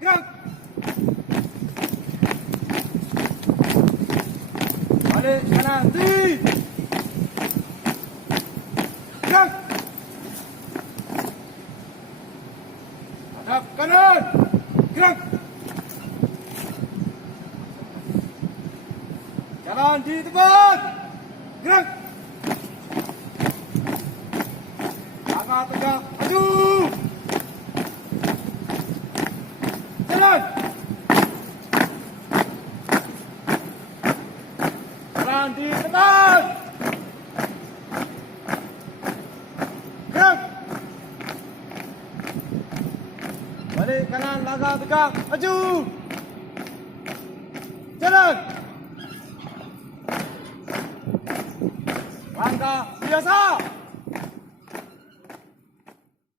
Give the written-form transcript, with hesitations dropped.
Gerak. Balik kanan, di. Gerak. Hadap kanan. Gerak. Jalan di tempat. Gerak. Langkah tegak, maju. Jalan. Jalan di tempat. Gerak. Balik kanan, langkah tegak, maju. Jalan.